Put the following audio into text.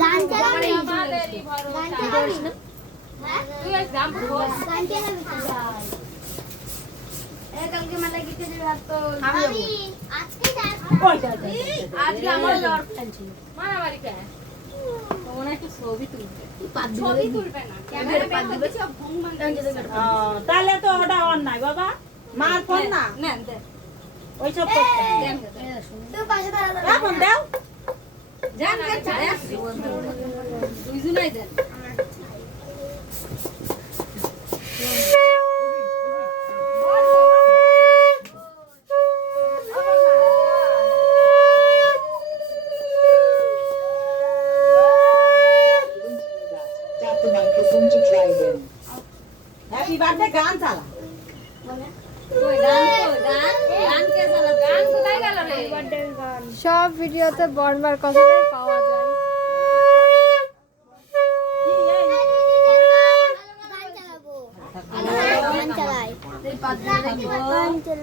গান চালাবি গান চালাবি না তুই এক্সাম গান চালাবি কালকে মেলা গিতে যাবে আর তো আমি আজকে যাব আজকে আমার লড় প্ল্যান ছিল মারামারি কেন তোমরা একটু ছবি তুলবে ছবি তুলবে না ক্যামেরা পাত দিবে সব ভঙ্গমান তাহলে তো ওটা অন্যায় বাবা মার ফোন না না দে ওইসব করতে তুই পাশে দাঁড়া এখন দাও জান কে ছায়া দুইজনাই দেন হ্যাপি বার্থডে গান চালা কই গান গান কে চালা গান কোথায় গেল রে সব ভিডিওতে বর্মার কথাটাই পাওয়া যায়। গান চালাবো গান চালাই এই পাঁচ দিন গান চালাই